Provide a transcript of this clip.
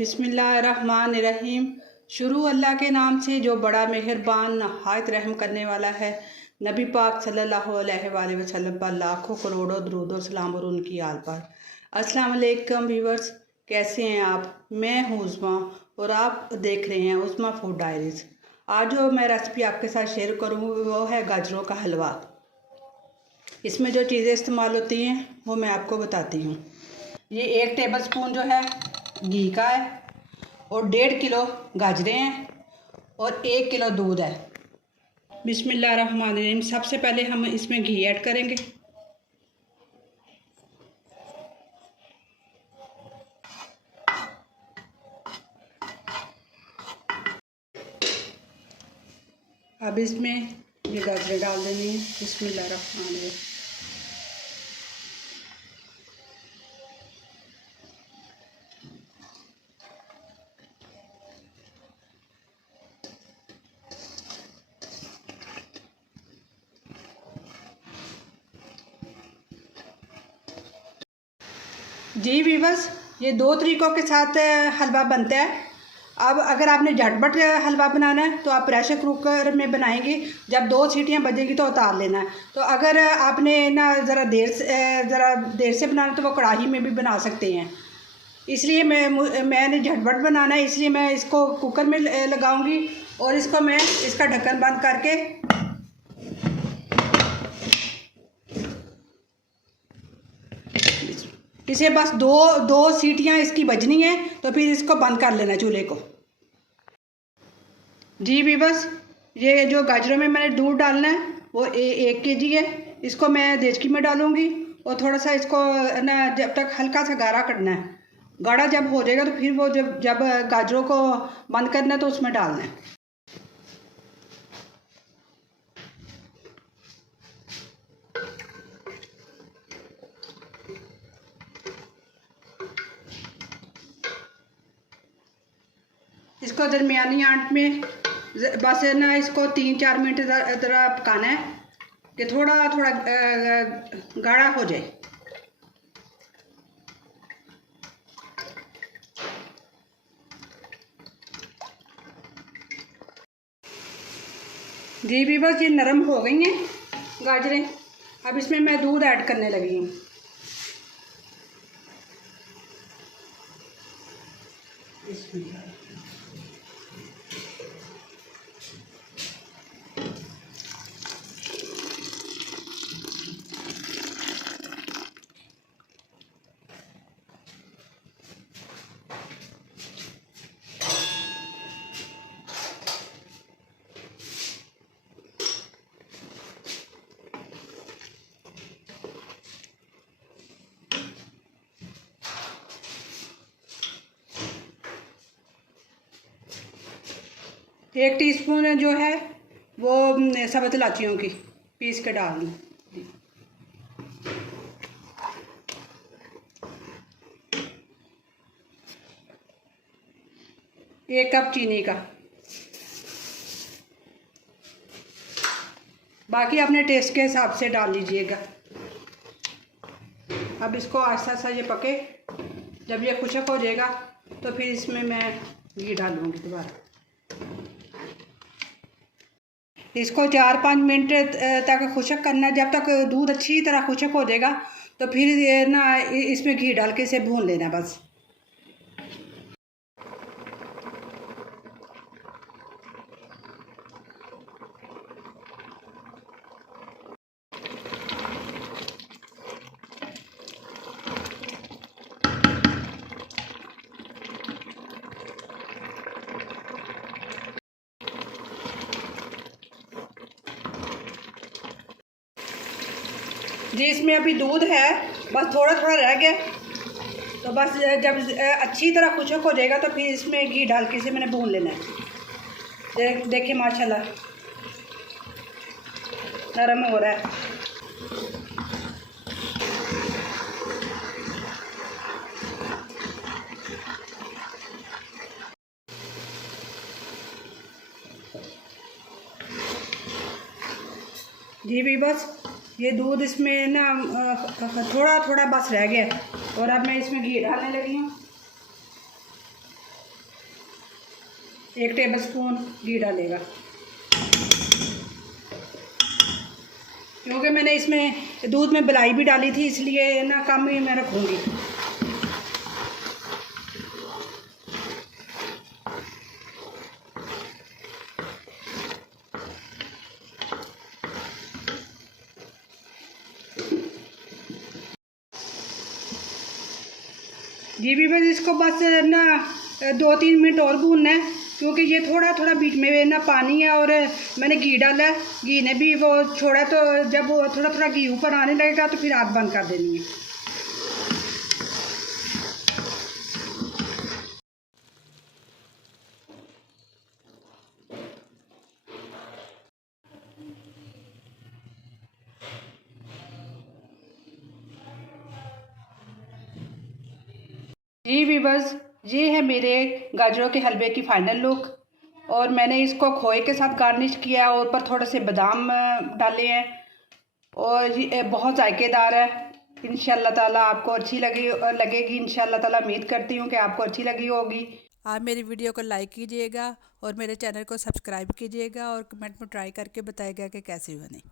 बिस्मिल्लाहिर्रहमानिर्रहीम। शुरू अल्लाह के नाम से जो बड़ा मेहरबान नहायत रहम करने वाला है। नबी पाक सल्लल्लाहु अलैहि वसल्लम पर लाखों करोड़ों दरूद और सलाम और उनकी आल पर। अस्सलाम वालेकुम व्यूअर्स, कैसे हैं आप? मैं हूँ उस्मा और आप देख रहे हैं उस्मा फूड डायरीज़। आज जो मैं रेसिपी आपके साथ शेयर करूँगी वो है गाजरों का हलवा। इसमें जो चीज़ें इस्तेमाल होती हैं वो मैं आपको बताती हूँ। ये 1 टेबल स्पून जो है घी का है और 1.5 किलो गाजरें हैं और 1 किलो दूध है। बिस्मिल्लाहिर्रहमानिर्रहीम। सबसे पहले हम इसमें घी ऐड करेंगे। अब इसमें ये गाजरें डाल देनी है। बिस्मिल्लाहिर्रहमानिर्रहीम। जी वीवर्स, ये 2 तरीक़ों के साथ हलवा बनता है। अब अगर आपने झटपट हलवा बनाना है तो आप प्रेशर कुकर में बनाएंगे। जब 2 सीटियां बजेंगी तो उतार लेना है। तो अगर आपने ना ज़रा देर से बनाना है तो वो कढ़ाई में भी बना सकते हैं। इसलिए मैंने झटपट बनाना है, इसलिए मैं इसको कुकर में लगाऊंगी और इसको मैं इसका ढक्कन बंद करके इसे बस दो सीटियां इसकी बजनी है तो फिर इसको बंद कर लेना चूल्हे को। जी वीवर्स, ये जो गाजरों में मैंने दूध डालना है वो 1 kg है। इसको मैं देचकी में डालूंगी और थोड़ा सा इसको ना जब तक हल्का सा गाढ़ा करना है। गाढ़ा जब हो जाएगा तो फिर वो जब गाजरों को बंद करना है तो उसमें डालना है। इसको दरमियानी आंच में बस ना इसको 3-4 मिनट ज़रा पकाना है कि थोड़ा थोड़ा गाढ़ा हो जाए। जी वीवर्स, ये नरम हो गई हैं गाजरें। अब इसमें मैं दूध ऐड करने लगी हूँ। एक टीस्पून जो है वो सब्ज़ इलाचियों की पीस के डाल दूँ। 1 कप चीनी का। बाकी अपने टेस्ट के हिसाब से डाल लीजिएगा। अब इसको आस्ता आस्ता ये पके। जब ये खुशक हो जाएगा तो फिर इसमें मैं घी डालूँगी दोबारा। इसको 4-5 मिनट तक खुशक करना है। जब तक दूध अच्छी तरह खुशक हो जाएगा तो फिर ये ना इसमें घी डाल के इसे भून लेना बस। जी इसमें अभी दूध है, बस थोड़ा थोड़ा रह गया। तो बस जब अच्छी तरह खुशक हो जाएगा तो फिर इसमें घी डाल के इसे मैंने भून लेना है। देखिए माशाल्लाह नरम हो रहा है। जी भी बस ये दूध इसमें ना थोड़ा थोड़ा बस रह गया और अब मैं इसमें घी डालने लगी हूँ। 1 टेबलस्पून घी डालेगा, क्योंकि मैंने इसमें दूध में मलाई भी डाली थी, इसलिए ना कम ही मैं रखूँगी। जी भी बस इसको बस ना 2-3 मिनट और भूनना है, क्योंकि ये थोड़ा थोड़ा बीच में ना पानी है और मैंने घी डाला है। घी ने भी वो छोड़ा, तो जब वो थोड़ा थोड़ा घी ऊपर आने लगेगा तो फिर आग बंद कर देनी है। जी वीवर्स, ये है मेरे गाजरों के हलवे की फ़ाइनल लुक। और मैंने इसको खोए के साथ गार्निश किया है और ऊपर थोड़े से बादाम डाले हैं और ये बहुत जायकेदार है। इंशाल्लाह ताला आपको अच्छी लगेगी। इंशाल्लाह ताला उम्मीद करती हूँ कि आपको अच्छी लगी होगी। आप मेरी वीडियो को लाइक कीजिएगा और मेरे चैनल को सब्सक्राइब कीजिएगा और कमेंट में ट्राई करके बताइएगा कि कैसी बनी।